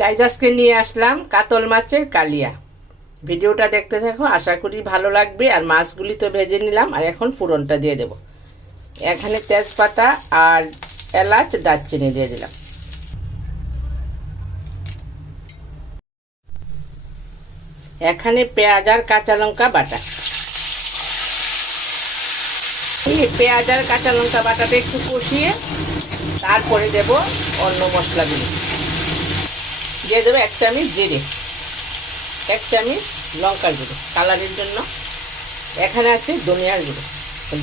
Guys আজকে নিয়ে আসলাম কাতল মাছের কালিয়া। ভিডিওটা দেখতে থাকো, আশা করি ভালো লাগবে। আর মাছগুলি তো ভেজে নিলাম, আর এখন ফোড়নটা দিয়ে দেব। এখানে তেজপাতা আর এলাচ দারচিনি দিয়ে দিলাম। এখানে পেঁয়াজ আর কাঁচা লঙ্কা বাটা। পেঁয়াজ আর কাঁচা লঙ্কা বাটাটা একটু কষিয়ে তারপরে দেব অন্য মশলাগুলি। দিয়ে দেবো 1 চামচ জিরে, 1 চামচ লঙ্কার গুঁড়ো কালারের জন্য। এখানে আছে ধনিয়ার গুঁড়ো,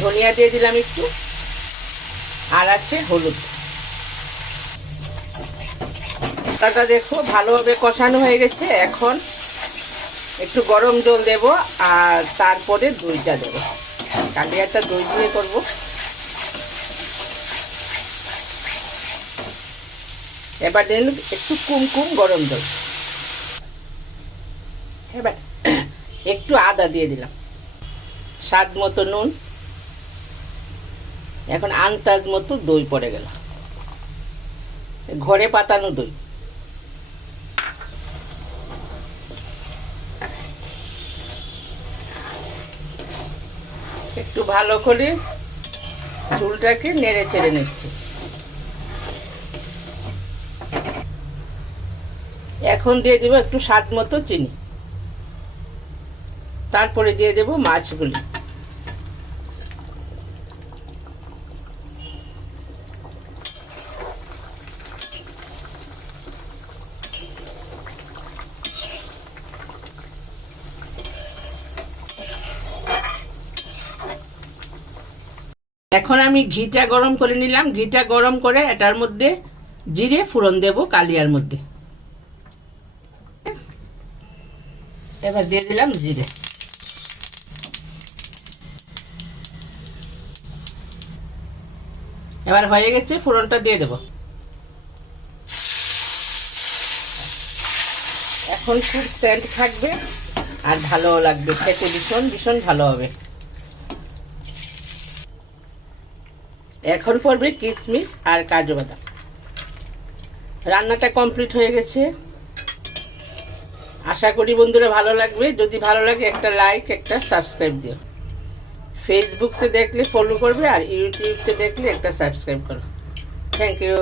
ধনিয়া দিয়ে দিলাম একটু, আর আছে হলুদ। মশলাটা দেখো ভালোভাবে কষানো হয়ে গেছে। এখন একটু গরম জল দেব, আর তারপরে দইটা দেব। কালিয়াটা দই দিয়ে করব। এবার দিন একটু কুমকুম গরম জল। এবার একটু আদা দিয়ে দিলাম, স্বাদ মতো নুন। এখন আন্দাজ মতো দই পড়ে গেল, ঘরে পাতানো দই। একটু ভালো করে ঝোলটাকে নেড়ে চেড়ে নিচ্ছি। এখন দিয়ে দেবো একটু স্বাদ মতো চিনি, তারপরে দিয়ে দেবো মাছগুলি। এখন আমি ঘিটা গরম করে নিলাম। ঘিটা গরম করে এটার মধ্যে জিরে ফোড়ন দেব কালিয়ার মধ্যে। এবার দিয়ে দিলাম জিরে। এবার হয়ে গেছে, ফোড়নটা দিয়ে দেব। এখন খুব সেন্ট থাকবে আর ভালোও লাগবে খেতে, ভীষণ ভীষণ ভালো হবে। এখন পড়বে কিশমিশ আর কাজু বাদাম। রান্নাটা কমপ্লিট হয়ে গেছে। আশা করি বন্ধুরা ভালো লাগবে। যদি ভালো লাগে একটা লাইক, একটা সাবস্ক্রাইব দিও। ফেসবুকতে দেখলে ফলো করবে, আর ইউটিউবতে দেখলে একটা সাবস্ক্রাইব করো। Thank you.